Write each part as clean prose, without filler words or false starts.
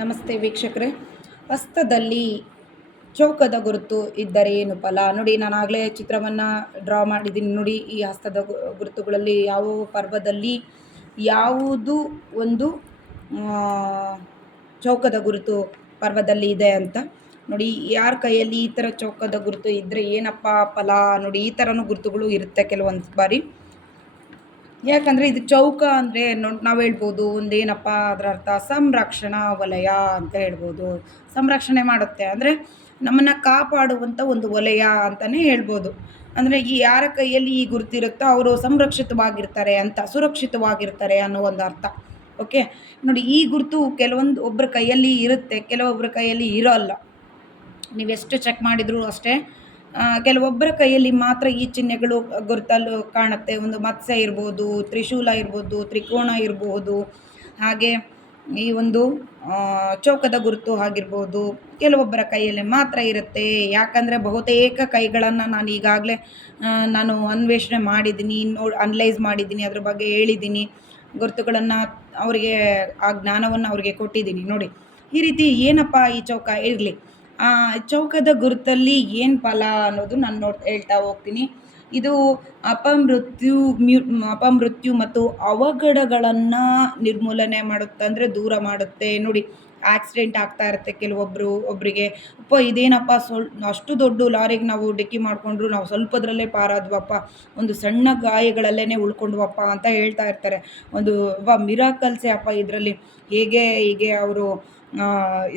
ನಮಸ್ತೆ ವೀಕ್ಷಕರೇ. ಹಸ್ತದಲ್ಲಿ ಚೌಕದ ಗುರುತು ಇದ್ದರೆ ಏನು ಫಲ? ನೋಡಿ, ನಾನು ಆಗಲೇ ಚಿತ್ರವನ್ನು ಡ್ರಾ ಮಾಡಿದ್ದೀನಿ. ನೋಡಿ, ಈ ಹಸ್ತದ ಗುರುತುಗಳಲ್ಲಿ ಯಾವ ಪರ್ವದಲ್ಲಿ ಯಾವುದು ಒಂದು ಚೌಕದ ಗುರುತು ಪರ್ವದಲ್ಲಿ ಇದೆ ಅಂತ ನೋಡಿ. ಯಾರ ಕೈಯಲ್ಲಿ ಈ ಥರ ಚೌಕದ ಗುರುತು ಇದ್ದರೆ ಏನಪ್ಪ ಫಲ? ನೋಡಿ, ಈ ಥರನೂ ಗುರುತುಗಳು ಇರುತ್ತೆ ಕೆಲವೊಂದು ಬಾರಿ. ಯಾಕಂದರೆ ಇದು ಚೌಕ ಅಂದರೆ ನಾವು ಹೇಳ್ಬೋದು ಒಂದೇನಪ್ಪ ಅದರ ಅರ್ಥ ಸಂರಕ್ಷಣಾ ವಲಯ ಅಂತ ಹೇಳ್ಬೋದು. ಸಂರಕ್ಷಣೆ ಮಾಡುತ್ತೆ ಅಂದರೆ ನಮ್ಮನ್ನು ಕಾಪಾಡುವಂಥ ಒಂದು ವಲಯ ಅಂತಲೇ ಹೇಳ್ಬೋದು. ಅಂದರೆ ಈ ಯಾರ ಕೈಯಲ್ಲಿ ಈ ಗುರುತಿರುತ್ತೋ ಅವರು ಸಂರಕ್ಷಿತವಾಗಿರ್ತಾರೆ ಅಂತ, ಸುರಕ್ಷಿತವಾಗಿರ್ತಾರೆ ಅನ್ನೋ ಒಂದು ಅರ್ಥ. ಓಕೆ, ನೋಡಿ, ಈ ಗುರುತು ಒಬ್ಬರ ಕೈಯಲ್ಲಿ ಇರುತ್ತೆ, ಕೆಲವೊಬ್ಬರ ಕೈಯಲ್ಲಿ ಇರೋಲ್ಲ. ನೀವೆಷ್ಟು ಚೆಕ್ ಮಾಡಿದರೂ ಅಷ್ಟೇ, ಕೆಲವೊಬ್ಬರ ಕೈಯಲ್ಲಿ ಮಾತ್ರ ಈ ಚಿಹ್ನೆಗಳು ಗುರುತಲ್ಲೂ ಕಾಣುತ್ತೆ. ಒಂದು ಮತ್ಸ್ಯ ಇರ್ಬೋದು, ತ್ರಿಶೂಲ ಇರ್ಬೋದು, ತ್ರಿಕೋಣ ಇರಬಹುದು, ಹಾಗೆ ಈ ಒಂದು ಚೌಕದ ಗುರುತು ಆಗಿರ್ಬೋದು ಕೆಲವೊಬ್ಬರ ಕೈಯಲ್ಲಿ ಮಾತ್ರ ಇರುತ್ತೆ. ಯಾಕಂದರೆ ಬಹುತೇಕ ಕೈಗಳನ್ನು ನಾನು ಈಗಾಗಲೇ ಅನ್ವೇಷಣೆ ಮಾಡಿದ್ದೀನಿ, ಅನಲೈಸ್ ಮಾಡಿದ್ದೀನಿ, ಅದ್ರ ಬಗ್ಗೆ ಹೇಳಿದ್ದೀನಿ, ಗುರುತುಗಳನ್ನು ಅವರಿಗೆ ಆ ಜ್ಞಾನವನ್ನು ಅವರಿಗೆ ಕೊಟ್ಟಿದ್ದೀನಿ. ನೋಡಿ, ಈ ರೀತಿ ಏನಪ್ಪ ಈ ಚೌಕ ಇರಲಿ, ಚೌಕದ ಗುರುತಲ್ಲಿ ಏನು ಫಲ ಅನ್ನೋದು ನಾನು ಹೇಳ್ತಾ ಹೋಗ್ತೀನಿ. ಇದು ಅಪಮೃತ್ಯು ಮತ್ತು ಅವಘಡಗಳನ್ನು ನಿರ್ಮೂಲನೆ ಮಾಡುತ್ತೆ, ಅಂದರೆ ದೂರ ಮಾಡುತ್ತೆ. ನೋಡಿ, ಆಕ್ಸಿಡೆಂಟ್ ಆಗ್ತಾ ಇರುತ್ತೆ ಒಬ್ಬರಿಗೆ, ಇದೇನಪ್ಪ ಅಷ್ಟು ದೊಡ್ಡ ಲಾರಿಗೆ ನಾವು ಡಿಕ್ಕಿ ಮಾಡಿಕೊಂಡ್ರು, ನಾವು ಸ್ವಲ್ಪದ್ರಲ್ಲೇ ಪಾರಾದ್ವಪ್ಪ, ಒಂದು ಸಣ್ಣ ಗಾಯಗಳಲ್ಲೇ ಉಳ್ಕೊಂಡ್ವಪ್ಪ ಅಂತ ಹೇಳ್ತಾ ಇರ್ತಾರೆ. ಒಂದು ಮಿರಾಕಲ್ಸೇ ಅಪ್ಪ ಇದರಲ್ಲಿ, ಹೀಗೆ ಅವರು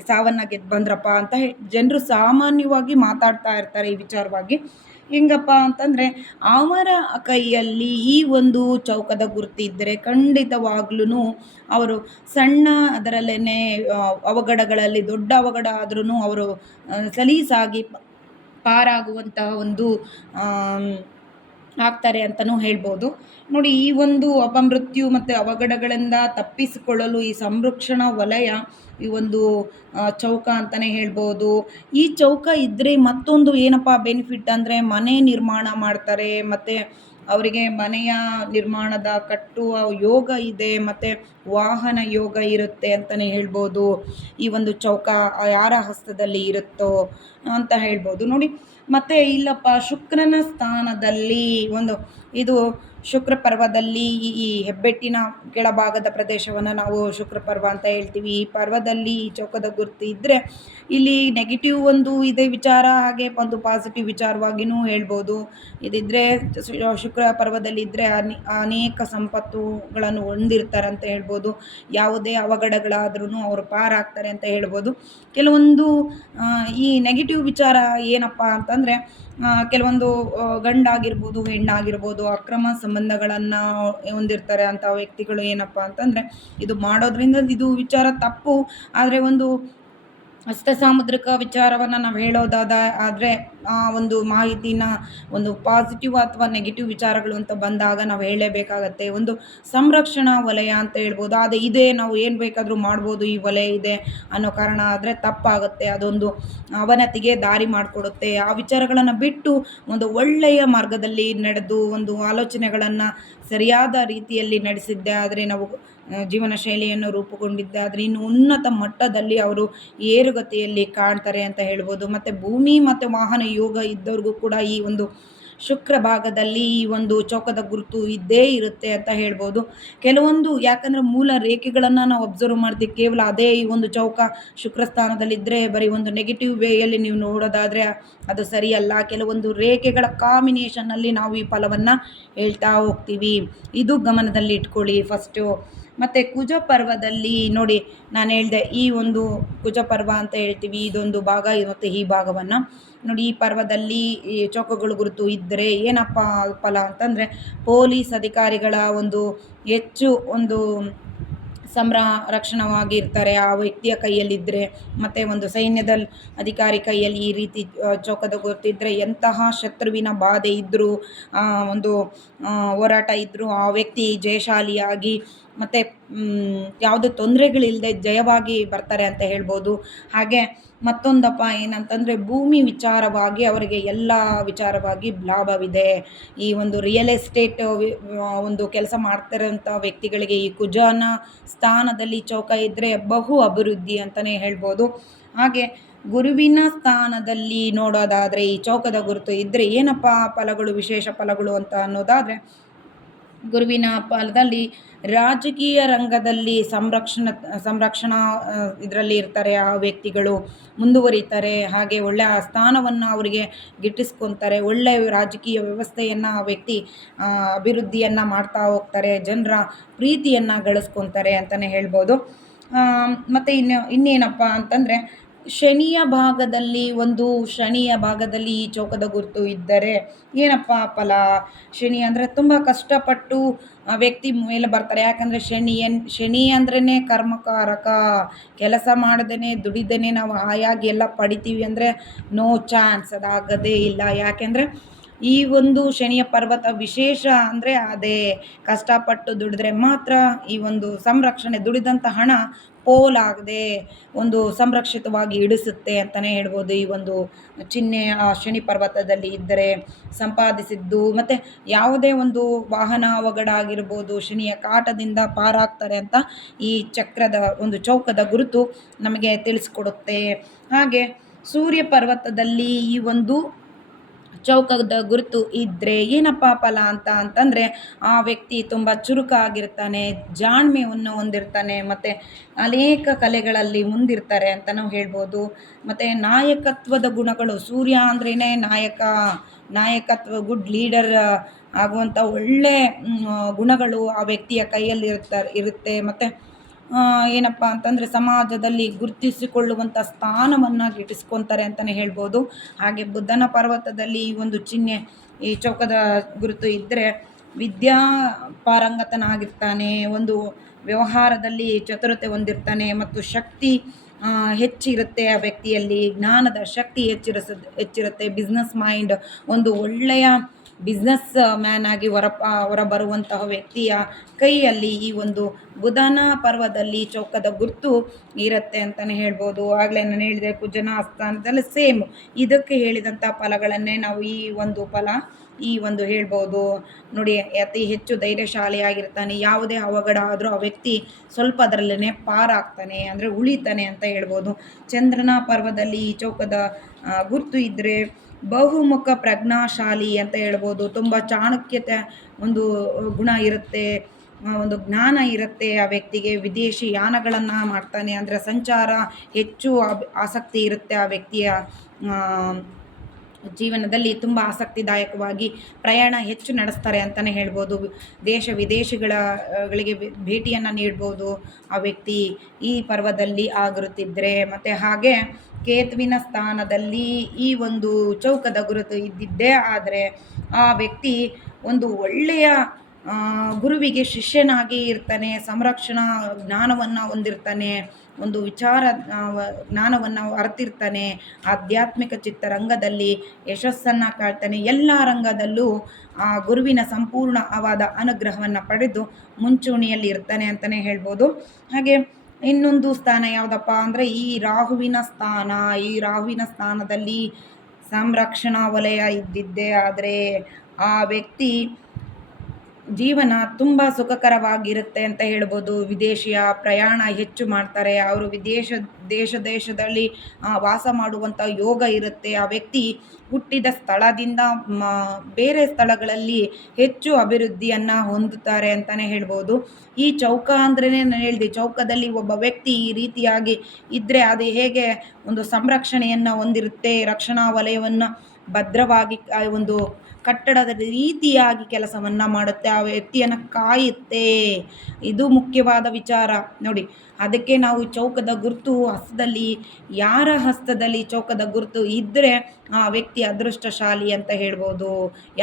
ಸಾವನ್ನು ಗೆದ್ದು ಬಂದ್ರಪ್ಪ ಅಂತ ಜನರು ಸಾಮಾನ್ಯವಾಗಿ ಮಾತಾಡ್ತಾ ಇರ್ತಾರೆ ಈ ವಿಚಾರವಾಗಿ. ಹೆಂಗಪ್ಪ ಅಂತಂದರೆ, ಅವರ ಕೈಯಲ್ಲಿ ಈ ಒಂದು ಚೌಕದ ಗುರುತಿದ್ದರೆ ಖಂಡಿತವಾಗ್ಲೂ ಅವರು ಸಣ್ಣ ಅದರಲ್ಲೇ ಅವಘಡಗಳಲ್ಲಿ, ದೊಡ್ಡ ಅವಘಡ ಆದ್ರೂ ಅವರು ಸಲೀಸಾಗಿ ಪಾರಾಗುವಂತಹ ಒಂದು ಆಗ್ತಾರೆ ಅಂತಲೂ ಹೇಳ್ಬೋದು. ನೋಡಿ, ಈ ಒಂದು ಅಪಮೃತ್ಯು ಮತ್ತು ಅವಘಡಗಳಿಂದ ತಪ್ಪಿಸಿಕೊಳ್ಳಲು ಈ ಸಂರಕ್ಷಣಾ ವಲಯ ಈ ಒಂದು ಚೌಕ ಅಂತಲೇ ಹೇಳ್ಬೋದು. ಈ ಚೌಕ ಇದ್ದರೆ ಮತ್ತೊಂದು ಏನಪ್ಪ ಬೆನಿಫಿಟ್ ಅಂದರೆ, ಮನೆ ನಿರ್ಮಾಣ ಮಾಡ್ತಾರೆ, ಮತ್ತು ಅವರಿಗೆ ಮನೆಯ ನಿರ್ಮಾಣದ ಕಟ್ಟುವ ಯೋಗ ಇದೆ, ಮತ್ತು ವಾಹನ ಯೋಗ ಇರುತ್ತೆ ಅಂತಲೇ ಹೇಳ್ಬೋದು. ಈ ಒಂದು ಚೌಕ ಯಾರ ಹಸ್ತದಲ್ಲಿ ಇರುತ್ತೋ ಅಂತ ಹೇಳ್ಬೋದು. ನೋಡಿ, ಮತ್ತು ಇಲ್ಲಪ್ಪ ಶುಕ್ರನ ಸ್ಥಾನದಲ್ಲಿ ಇದು ಶುಕ್ರ ಪರ್ವದಲ್ಲಿ ಈ ಹೆಬ್ಬೆಟ್ಟಿನ ಕೆಳಭಾಗದ ಪ್ರದೇಶವನ್ನು ನಾವು ಶುಕ್ರ ಪರ್ವ ಅಂತ ಹೇಳ್ತೀವಿ. ಈ ಪರ್ವದಲ್ಲಿ ಈ ಚೌಕದ ಗುರುತು ಇದ್ದರೆ ಇಲ್ಲಿ ನೆಗೆಟಿವ್ ಒಂದು ಇದೆ ವಿಚಾರ, ಹಾಗೆ ಒಂದು ಪಾಸಿಟಿವ್ ವಿಚಾರವಾಗಿಯೂ ಹೇಳ್ಬೋದು. ಇದಿದ್ದರೆ ಶುಕ್ರ ಪರ್ವದಲ್ಲಿ ಇದ್ದರೆ ಅನೇಕ ಸಂಪತ್ತುಗಳನ್ನು ಹೊಂದಿರ್ತಾರೆ ಅಂತ ಹೇಳ್ಬೋದು. ಯಾವುದೇ ಅವಘಡಗಳಾದ್ರೂ ಅವರು ಪಾರಾಗ್ತಾರೆ ಅಂತ ಹೇಳ್ಬೋದು. ಕೆಲವೊಂದು ಈ ನೆಗೆಟಿವ್ ವಿಚಾರ ಏನಪ್ಪ ಅಂತಂದರೆ, ಕೆಲವೊಂದು ಗಂಡಾಗಿರ್ಬೋದು, ಹೆಣ್ಣಾಗಿರ್ಬೋದು, ಅಕ್ರಮ ಸಂಬಂಧಗಳನ್ನು ಹೊಂದಿರ್ತಾರೆ ಅಂಥ ವ್ಯಕ್ತಿಗಳು. ಏನಪ್ಪ ಅಂತಂದರೆ, ಇದು ಮಾಡೋದ್ರಿಂದ ಇದು ವಿಚಾರ ತಪ್ಪು. ಆದರೆ ಒಂದು ಹಸ್ತ ಸಾಮುದ್ರಿಕ ವಿಚಾರವನ್ನು ನಾವು ಆದರೆ ಆ ಒಂದು ಮಾಹಿತಿನ ಒಂದು ಪಾಸಿಟಿವ್ ಅಥವಾ ನೆಗೆಟಿವ್ ವಿಚಾರಗಳು ಅಂತ ಬಂದಾಗ ನಾವು ಹೇಳಲೇಬೇಕಾಗತ್ತೆ. ಒಂದು ಸಂರಕ್ಷಣಾ ವಲಯ ಅಂತ ಹೇಳ್ಬೋದು. ಅದೇ ಇದೆ, ನಾವು ಏನು ಬೇಕಾದರೂ ಮಾಡ್ಬೋದು, ಈ ವಲಯ ಇದೆ ಅನ್ನೋ ಕಾರಣ ಆದರೆ ತಪ್ಪಾಗುತ್ತೆ. ಅದೊಂದು ಅವನತಿಗೆ ದಾರಿ ಮಾಡಿಕೊಡುತ್ತೆ. ಆ ವಿಚಾರಗಳನ್ನು ಬಿಟ್ಟು ಒಂದು ಒಳ್ಳೆಯ ಮಾರ್ಗದಲ್ಲಿ ನಡೆದು ಒಂದು ಆಲೋಚನೆಗಳನ್ನು ಸರಿಯಾದ ರೀತಿಯಲ್ಲಿ ನಡೆಸಿದ್ದೆ ಆದರೆ, ನಾವು ಜೀವನ ಶೈಲಿಯನ್ನು ರೂಪುಗೊಂಡಿದ್ದಾದರೆ ಇನ್ನು ಉನ್ನತ ಮಟ್ಟದಲ್ಲಿ ಅವರು ಏರುಗತಿಯಲ್ಲಿ ಕಾಣ್ತಾರೆ ಅಂತ ಹೇಳ್ಬೋದು. ಮತ್ತು ಭೂಮಿ ಮತ್ತು ವಾಹನ ಯೋಗ ಇದ್ದವ್ರಿಗೂ ಕೂಡ ಈ ಒಂದು ಶುಕ್ರ ಭಾಗದಲ್ಲಿ ಈ ಒಂದು ಚೌಕದ ಗುರುತು ಇದ್ದೇ ಇರುತ್ತೆ ಅಂತ ಹೇಳ್ಬೋದು. ಕೆಲವೊಂದು ಯಾಕಂದರೆ ಮೂಲ ರೇಖೆಗಳನ್ನು ನಾವು ಅಬ್ಸರ್ವ್ ಮಾಡ್ತೀವಿ, ಕೇವಲ ಅದೇ ಈ ಒಂದು ಚೌಕ ಶುಕ್ರ ಸ್ಥಾನದಲ್ಲಿದ್ದರೆ ಬರೀ ಒಂದು ನೆಗೆಟಿವ್ ವೇಯಲ್ಲಿ ನೀವು ನೋಡೋದಾದರೆ ಅದು ಸರಿಯಲ್ಲ. ಕೆಲವೊಂದು ರೇಖೆಗಳ ಕಾಂಬಿನೇಷನ್ನಲ್ಲಿ ನಾವು ಈ ಫಲವನ್ನು ಹೇಳ್ತಾ ಹೋಗ್ತೀವಿ. ಇದು ಗಮನದಲ್ಲಿ ಇಟ್ಕೊಳ್ಳಿ ಫಸ್ಟು. ಮತ್ತು ಕುಜ ಪರ್ವದಲ್ಲಿ ನೋಡಿ, ನಾನು ಹೇಳಿದೆ ಈ ಒಂದು ಕುಜ ಪರ್ವ ಅಂತ ಹೇಳ್ತೀವಿ, ಇದೊಂದು ಭಾಗ ಮತ್ತು ಈ ಭಾಗವನ್ನು ನೋಡಿ. ಈ ಪರ್ವದಲ್ಲಿ ಈ ಚೌಕಗಳು ಗುರುತು ಇದ್ದರೆ ಏನಪ್ಪ ಫಲ ಅಂತಂದರೆ, ಪೊಲೀಸ್ ಅಧಿಕಾರಿಗಳ ಒಂದು ಹೆಚ್ಚು ಒಂದು ಸಂರಕ್ಷಣವಾಗಿರ್ತಾರೆ ಆ ವ್ಯಕ್ತಿಯ ಕೈಯಲ್ಲಿದ್ದರೆ. ಮತ್ತು ಒಂದು ಸೈನ್ಯದ ಅಧಿಕಾರಿ ಕೈಯಲ್ಲಿ ಈ ರೀತಿ ಚೌಕದ ಗುರುತಿದ್ದರೆ ಎಂತಹ ಶತ್ರುವಿನ ಬಾಧೆ ಇದ್ದರೂ, ಒಂದು ಹೋರಾಟ ಇದ್ದರೂ ಆ ವ್ಯಕ್ತಿ ಜಯಶಾಲಿಯಾಗಿ ಮತ್ತು ಯಾವುದೇ ತೊಂದರೆಗಳಿಲ್ಲದೆ ಜಯವಾಗಿ ಬರ್ತಾರೆ ಅಂತ ಹೇಳ್ಬೋದು. ಹಾಗೆ ಮತ್ತೊಂದಪ್ಪ ಏನಂತಂದರೆ ಭೂಮಿ ವಿಚಾರವಾಗಿ ಅವರಿಗೆ ಎಲ್ಲ ವಿಚಾರವಾಗಿ ಲಾಭವಿದೆ. ಈ ಒಂದು ರಿಯಲ್ ಎಸ್ಟೇಟ್ ಒಂದು ಕೆಲಸ ಮಾಡ್ತಿರೋಂಥ ವ್ಯಕ್ತಿಗಳಿಗೆ ಈ ಕುಜನ ಸ್ಥಾನದಲ್ಲಿ ಚೌಕ ಇದ್ದರೆ ಬಹು ಅಭಿವೃದ್ಧಿ ಅಂತಲೇ ಹೇಳ್ಬೋದು. ಹಾಗೆ ಗುರುವಿನ ಸ್ಥಾನದಲ್ಲಿ ನೋಡೋದಾದರೆ ಈ ಚೌಕದ ಗುರುತು ಇದ್ದರೆ ಏನಪ್ಪ ಫಲಗಳು, ವಿಶೇಷ ಫಲಗಳು ಅಂತ ಅನ್ನೋದಾದರೆ, ಗುರುವಿನ ಫಲದಲ್ಲಿ ರಾಜಕೀಯ ರಂಗದಲ್ಲಿ ಸಂರಕ್ಷಣಾ ಇದರಲ್ಲಿ ಇರ್ತಾರೆ ಆ ವ್ಯಕ್ತಿಗಳು, ಮುಂದುವರಿತಾರೆ. ಹಾಗೆ ಒಳ್ಳೆಯ ಸ್ಥಾನವನ್ನು ಅವರಿಗೆ ಗಿಟ್ಟಿಸ್ಕೊತಾರೆ. ಒಳ್ಳೆಯ ರಾಜಕೀಯ ವ್ಯವಸ್ಥೆಯನ್ನು ಆ ವ್ಯಕ್ತಿ ಅಭಿವೃದ್ಧಿಯನ್ನು ಮಾಡ್ತಾ ಹೋಗ್ತಾರೆ. ಜನರ ಪ್ರೀತಿಯನ್ನು ಗಳಿಸ್ಕೊತಾರೆ ಅಂತಲೇ ಹೇಳ್ಬೋದು. ಮತ್ತು ಇನ್ನೇನಪ್ಪ ಅಂತಂದರೆ ಶನಿಯ ಭಾಗದಲ್ಲಿ ಈ ಚೌಕದ ಗುರುತು ಇದ್ದರೆ ಏನಪ್ಪ ಫಲ? ಶನಿ ಅಂದರೆ ತುಂಬ ಕಷ್ಟಪಟ್ಟು ಆ ವ್ಯಕ್ತಿ ಮೇಲೆ ಬರ್ತಾರೆ. ಯಾಕಂದರೆ ಶನಿ ಅಂದ್ರೇ ಕರ್ಮಕಾರಕ. ಕೆಲಸ ಮಾಡದೇ ದುಡಿದೇ ನಾವು ಹಾಯಾಗಿ ಎಲ್ಲ ಪಡಿತೀವಿ ಅಂದರೆ ನೋ ಚಾನ್ಸ್, ಅದಾಗದೇ ಇಲ್ಲ. ಯಾಕೆಂದರೆ ಈ ಒಂದು ಶನಿಯ ಪರ್ವತ ವಿಶೇಷ ಅಂದರೆ ಅದೇ ಕಷ್ಟಪಟ್ಟು ದುಡಿದ್ರೆ ಮಾತ್ರ ಈ ಒಂದು ಸಂರಕ್ಷಣೆ, ದುಡಿದಂಥ ಹಣ ಪೋಲಾಗದೆ ಒಂದು ಸಂರಕ್ಷಿತವಾಗಿ ಇಡಿಸುತ್ತೆ ಅಂತಲೇ ಹೇಳ್ಬೋದು. ಈ ಒಂದು ಚಿಹ್ನೆ ಆ ಶನಿ ಪರ್ವತದಲ್ಲಿ ಇದ್ದರೆ ಸಂಪಾದಿಸಿದ್ದು, ಮತ್ತು ಯಾವುದೇ ಒಂದು ವಾಹನ ಅವಘಡ ಆಗಿರ್ಬೋದು, ಶನಿಯ ಕಾಟದಿಂದ ಪಾರಾಗ್ತಾರೆ ಅಂತ ಈ ಚೌಕದ ಗುರುತು ನಮಗೆ ತಿಳಿಸ್ಕೊಡುತ್ತೆ. ಹಾಗೆ ಸೂರ್ಯ ಪರ್ವತದಲ್ಲಿ ಈ ಒಂದು ಚೌಕದ ಗುರುತು ಇದ್ದರೆ ಏನಪ್ಪ ಫಲ ಅಂತಂದರೆ ಆ ವ್ಯಕ್ತಿ ತುಂಬ ಚುರುಕಾಗಿರ್ತಾನೆ, ಜಾಣ್ಮೆಯನ್ನು ಹೊಂದಿರ್ತಾನೆ, ಮತ್ತು ಅನೇಕ ಕಲೆಗಳಲ್ಲಿ ಮುಂದಿರ್ತಾರೆ ಅಂತಲೂ ಹೇಳ್ಬೋದು. ಮತ್ತು ನಾಯಕತ್ವದ ಗುಣಗಳು, ಸೂರ್ಯ ಅಂದ್ರೇ ನಾಯಕತ್ವ, ಗುಡ್ ಲೀಡರ್ ಆಗುವಂಥ ಒಳ್ಳೆ ಗುಣಗಳು ಆ ವ್ಯಕ್ತಿಯ ಕೈಯಲ್ಲಿ ಇರುತ್ತೆ. ಮತ್ತು ಏನಪ್ಪ ಅಂತಂದರೆ ಸಮಾಜದಲ್ಲಿ ಗುರುತಿಸಿಕೊಳ್ಳುವಂಥ ಸ್ಥಾನವನ್ನು ಗಿಟ್ಟಿಸ್ಕೊತಾರೆ ಅಂತಲೇ ಹೇಳ್ಬೋದು. ಹಾಗೆ ಬುದ್ಧನ ಪರ್ವತದಲ್ಲಿ ಈ ಒಂದು ಚಿಹ್ನೆ, ಈ ಚೌಕದ ಗುರುತು ಇದ್ದರೆ ಪಾರಂಗತನಾಗಿರ್ತಾನೆ, ಒಂದು ವ್ಯವಹಾರದಲ್ಲಿ ಚತುರತೆ ಹೊಂದಿರ್ತಾನೆ, ಮತ್ತು ಶಕ್ತಿ ಹೆಚ್ಚಿರುತ್ತೆ ಆ ವ್ಯಕ್ತಿಯಲ್ಲಿ, ಜ್ಞಾನದ ಶಕ್ತಿ ಹೆಚ್ಚಿರುತ್ತೆ. ಬಿಸ್ನೆಸ್ ಮೈಂಡ್, ಒಂದು ಒಳ್ಳೆಯ ಬಿಸ್ನೆಸ್ ಮ್ಯಾನ್ ಆಗಿ ಹೊರಬರುವಂತಹ ವ್ಯಕ್ತಿಯ ಕೈಯಲ್ಲಿ ಈ ಒಂದು ಬುಧನ ಪರ್ವದಲ್ಲಿ ಚೌಕದ ಗುರುತು ಇರುತ್ತೆ ಅಂತಲೇ ಹೇಳ್ಬೋದು. ಆಗಲೇ ನಾನು ಹೇಳಿದೆ ಕುಜನ ಸ್ಥಾನದಲ್ಲಿ ಸೇಮ್ ಇದಕ್ಕೆ ಹೇಳಿದಂಥ ಫಲಗಳನ್ನೇ ನಾವು ಈ ಒಂದು ಹೇಳ್ಬೋದು ನೋಡಿ. ಅತಿ ಹೆಚ್ಚು ಧೈರ್ಯಶಾಲಿಯಾಗಿರ್ತಾನೆ. ಯಾವುದೇ ಅವಘಡ ಆದರೂ ಆ ವ್ಯಕ್ತಿ ಸ್ವಲ್ಪ ಅದರಲ್ಲೇ ಪಾರಾಗ್ತಾನೆ, ಅಂದರೆ ಉಳಿತಾನೆ ಅಂತ ಹೇಳ್ಬೋದು. ಚಂದ್ರನ ಪರ್ವದಲ್ಲಿ ಈ ಚೌಕದ ಗುರುತು ಇದ್ದರೆ ಬಹುಮುಖ ಪ್ರಜ್ಞಾಶಾಲಿ ಅಂತ ಹೇಳ್ಬೋದು. ತುಂಬ ಚಾಣಕ್ಯತೆ ಒಂದು ಗುಣ ಇರುತ್ತೆ, ಒಂದು ಜ್ಞಾನ ಇರುತ್ತೆ ಆ ವ್ಯಕ್ತಿಗೆ. ವಿದೇಶಿ ಯಾನಗಳನ್ನು ಮಾಡ್ತಾನೆ, ಅಂದರೆ ಸಂಚಾರ ಹೆಚ್ಚು ಆಸಕ್ತಿ ಇರುತ್ತೆ ಆ ವ್ಯಕ್ತಿಯ ಜೀವನದಲ್ಲಿ. ತುಂಬ ಆಸಕ್ತಿದಾಯಕವಾಗಿ ಪ್ರಯಾಣ ಹೆಚ್ಚು ನಡೆಸ್ತಾರೆ ಅಂತಲೇ ಹೇಳ್ಬೋದು. ದೇಶ ವಿದೇಶಗಳಿಗೆ ಭೇಟಿಯನ್ನು ನೀಡ್ಬೋದು ಆ ವ್ಯಕ್ತಿ ಈ ಪರ್ವದಲ್ಲಿ ಗುರುತಿದ್ದರೆ. ಮತ್ತು ಹಾಗೆ ಕೇತುವಿನ ಸ್ಥಾನದಲ್ಲಿ ಈ ಒಂದು ಚೌಕದ ಗುರುತು ಇದ್ದಿದ್ದೇ ಆದರೆ ಆ ವ್ಯಕ್ತಿ ಒಂದು ಒಳ್ಳೆಯ ಗುರುವಿಗೆ ಶಿಷ್ಯನಾಗಿ ಇರ್ತಾನೆ, ಸಂರಕ್ಷಣಾ ಜ್ಞಾನವನ್ನು ಹೊಂದಿರ್ತಾನೆ, ಒಂದು ವಿಚಾರ ಜ್ಞಾನವನ್ನು ಅರ್ತಿರ್ತಾನೆ, ಆಧ್ಯಾತ್ಮಿಕ ಚಿತ್ತರಂಗದಲ್ಲಿ ಯಶಸ್ಸನ್ನು ಕಾಳ್ತಾನೆ. ಎಲ್ಲ ರಂಗದಲ್ಲೂ ಆ ಗುರುವಿನ ಸಂಪೂರ್ಣವಾದ ಅನುಗ್ರಹವನ್ನು ಪಡೆದು ಮುಂಚೂಣಿಯಲ್ಲಿ ಇರ್ತಾನೆ ಅಂತಲೇ ಹೇಳ್ಬೋದು. ಹಾಗೆ ಇನ್ನೊಂದು ಸ್ಥಾನ ಯಾವುದಪ್ಪ ಅಂದರೆ ಈ ರಾಹುವಿನ ಸ್ಥಾನದಲ್ಲಿ ಸಂರಕ್ಷಣಾ ವಲಯ ಇದ್ದಿದ್ದೇ ಆದರೆ ಆ ವ್ಯಕ್ತಿ ಜೀವನ ತುಂಬ ಸುಖಕರವಾಗಿರುತ್ತೆ ಅಂತ ಹೇಳ್ಬೋದು. ವಿದೇಶಿಯ ಪ್ರಯಾಣ ಹೆಚ್ಚು ಮಾಡ್ತಾರೆ ಅವರು. ದೇಶದಲ್ಲಿ ವಾಸ ಮಾಡುವಂಥ ಯೋಗ ಇರುತ್ತೆ. ಆ ವ್ಯಕ್ತಿ ಹುಟ್ಟಿದ ಸ್ಥಳದಿಂದ ಬೇರೆ ಸ್ಥಳಗಳಲ್ಲಿ ಹೆಚ್ಚು ಅಭಿವೃದ್ಧಿಯನ್ನು ಹೊಂದುತ್ತಾರೆ ಅಂತಲೇ ಹೇಳ್ಬೋದು. ಈ ಚೌಕ ಅಂದ್ರೇ ನಾನು ಹೇಳಿದೆ, ಚೌಕದಲ್ಲಿ ಒಬ್ಬ ವ್ಯಕ್ತಿ ಈ ರೀತಿಯಾಗಿ ಇದ್ದರೆ ಅದು ಹೇಗೆ ಒಂದು ಸಂರಕ್ಷಣೆಯನ್ನು ಹೊಂದಿರುತ್ತೆ, ರಕ್ಷಣಾ ವಲಯವನ್ನು ಭದ್ರವಾಗಿ ಒಂದು ಕಟ್ಟಡದ ರೀತಿಯಾಗಿ ಕೆಲಸವನ್ನು ಮಾಡುತ್ತೆ, ಆ ವ್ಯಕ್ತಿಯನ್ನು ಕಾಯುತ್ತೆ. ಇದು ಮುಖ್ಯವಾದ ವಿಚಾರ ನೋಡಿ. ಅದಕ್ಕೆ ನಾವು ಚೌಕದ ಗುರುತು ಯಾರ ಹಸ್ತದಲ್ಲಿ ಚೌಕದ ಗುರುತು ಇದ್ದರೆ ಆ ವ್ಯಕ್ತಿ ಅದೃಷ್ಟಶಾಲಿ ಅಂತ ಹೇಳ್ಬೋದು.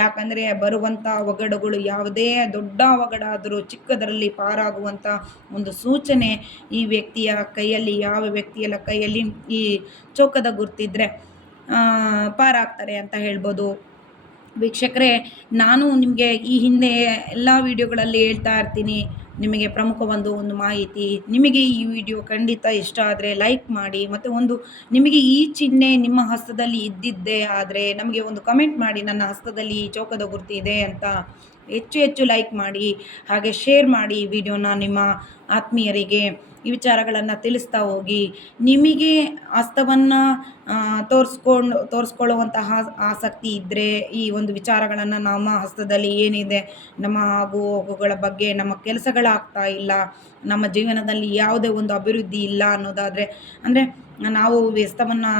ಯಾಕಂದರೆ ಬರುವಂಥ ಅವಘಡಗಳು, ಯಾವುದೇ ದೊಡ್ಡ ಅವಘಡ ಆದರೂ ಚಿಕ್ಕದರಲ್ಲಿ ಪಾರಾಗುವಂಥ ಒಂದು ಸೂಚನೆ ಈ ವ್ಯಕ್ತಿಯ ಕೈಯಲ್ಲಿ, ಯಾವ ವ್ಯಕ್ತಿಯ ಕೈಯಲ್ಲಿ ಈ ಚೌಕದ ಗುರುತಿದ್ರೆ ಪಾರಾಗ್ತಾರೆ ಅಂತ ಹೇಳ್ಬೋದು. ವೀಕ್ಷಕರೇ, ನಾನು ನಿಮಗೆ ಈ ಹಿಂದೆ ಎಲ್ಲ ವಿಡಿಯೋಗಳಲ್ಲಿ ಹೇಳ್ತಾ ಇರ್ತೀನಿ, ನಿಮಗೆ ಪ್ರಮುಖ ಒಂದು ಮಾಹಿತಿ. ನಿಮಗೆ ಈ ವಿಡಿಯೋ ಖಂಡಿತ ಇಷ್ಟ ಆದರೆ ಲೈಕ್ ಮಾಡಿ, ಮತ್ತು ನಿಮಗೆ ಈ ಚಿಹ್ನೆ ನಿಮ್ಮ ಹಸ್ತದಲ್ಲಿ ಇದ್ದಿದ್ದೇ ಆದರೆ ನಮಗೆ ಒಂದು ಕಮೆಂಟ್ ಮಾಡಿ, ನನ್ನ ಹಸ್ತದಲ್ಲಿ ಈ ಚೌಕದ ಗುರುತು ಇದೆ ಅಂತ. ಹೆಚ್ಚು ಹೆಚ್ಚು ಲೈಕ್ ಮಾಡಿ, ಹಾಗೆ ಶೇರ್ ಮಾಡಿ ವಿಡಿಯೋನ ನಿಮ್ಮ ಆತ್ಮೀಯರಿಗೆ. ಈ ವಿಚಾರಗಳನ್ನು ತಿಳಿಸ್ತಾ ಹೋಗಿ. ನಿಮಗೆ ಹಸ್ತವನ್ನು ತೋರಿಸ್ಕೊಳ್ಳುವಂತಹ ಆಸಕ್ತಿ ಇದ್ದರೆ, ಈ ಒಂದು ವಿಚಾರಗಳನ್ನು ನಮ್ಮ ಹಸ್ತದಲ್ಲಿ ಏನಿದೆ, ನಮ್ಮ ಆಗು ಹೋಗುಗಳ ಬಗ್ಗೆ, ನಮ್ಮ ಕೆಲಸಗಳಾಗ್ತಾ ಇಲ್ಲ, ನಮ್ಮ ಜೀವನದಲ್ಲಿ ಯಾವುದೇ ಒಂದು ಅಭಿವೃದ್ಧಿ ಇಲ್ಲ ಅನ್ನೋದಾದರೆ, ಅಂದರೆ ನಾವು ವ್ಯಸ್ತವನ್ನು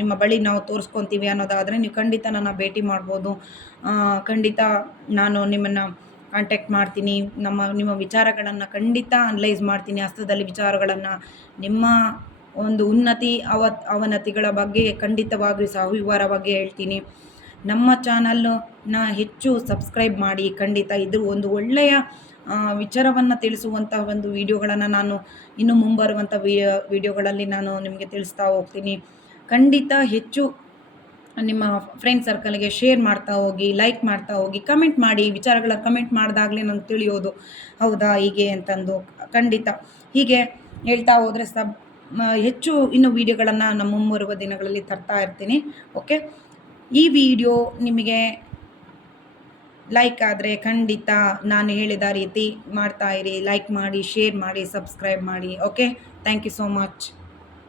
ನಿಮ್ಮ ಬಳಿ ನಾವು ತೋರಿಸ್ಕೊತೀವಿ ಅನ್ನೋದಾದರೆ, ನೀವು ಖಂಡಿತ ನನ್ನ ಭೇಟಿ ಮಾಡ್ಬೋದು. ಖಂಡಿತ ನಾನು ನಿಮ್ಮನ್ನು ಕಾಂಟ್ಯಾಕ್ಟ್ ಮಾಡ್ತೀನಿ. ನಿಮ್ಮ ವಿಚಾರಗಳನ್ನು ಖಂಡಿತ ಅನಲೈಸ್ ಮಾಡ್ತೀನಿ. ಹಸ್ತದಲ್ಲಿ ವಿಚಾರಗಳನ್ನು, ನಿಮ್ಮ ಒಂದು ಉನ್ನತಿ ಅವನತಿಗಳ ಬಗ್ಗೆ ಖಂಡಿತವಾಗಿಯೂ ಸವಿವರವಾಗಿ ಹೇಳ್ತೀನಿ. ನಮ್ಮ ಚಾನಲ್ನ ಹೆಚ್ಚು ಸಬ್ಸ್ಕ್ರೈಬ್ ಮಾಡಿ. ಖಂಡಿತ ಇದು ಒಂದು ಒಳ್ಳೆಯ ವಿಚಾರವನ್ನು ತಿಳಿಸುವಂಥ ಒಂದು ವಿಡಿಯೋಗಳನ್ನು ನಾನು ಇನ್ನು ಮುಂಬರುವಂಥ ವಿಡಿಯೋಗಳಲ್ಲಿ ನಾನು ನಿಮಗೆ ತಿಳಿಸ್ತಾ ಹೋಗ್ತೀನಿ. ಖಂಡಿತ ಹೆಚ್ಚು ನಿಮ್ಮ ಫ್ರೆಂಡ್ ಸರ್ಕಲ್ಗೆ ಶೇರ್ ಮಾಡ್ತಾ ಹೋಗಿ, ಲೈಕ್ ಮಾಡ್ತಾ ಹೋಗಿ, ಕಮೆಂಟ್ ಮಾಡಿ. ವಿಚಾರಗಳ ಕಮೆಂಟ್ ಮಾಡಿದಾಗಲೇ ನನಗೆ ತಿಳಿಯೋದು, ಹೌದಾ ಹೀಗೆ ಅಂತಂದು. ಖಂಡಿತ ಹೀಗೆ ಹೇಳ್ತಾ ಹೋದರೆ ಹೆಚ್ಚು ಇನ್ನು ವಿಡಿಯೋಗಳನ್ನು ನಮ್ಮ ಮುಂಬರುವ ದಿನಗಳಲ್ಲಿ ತರ್ತಾ ಇರ್ತೀನಿ. ಓಕೆ, ಈ ವಿಡಿಯೋ ನಿಮಗೆ ಲೈಕ್ ಆದರೆ ಖಂಡಿತ ನಾನು ಹೇಳಿದ ರೀತಿ ಮಾಡ್ತಾ ಇರಿ. ಲೈಕ್ ಮಾಡಿ, ಶೇರ್ ಮಾಡಿ, ಸಬ್ಸ್ಕ್ರೈಬ್ ಮಾಡಿ. Okay, thank you so much.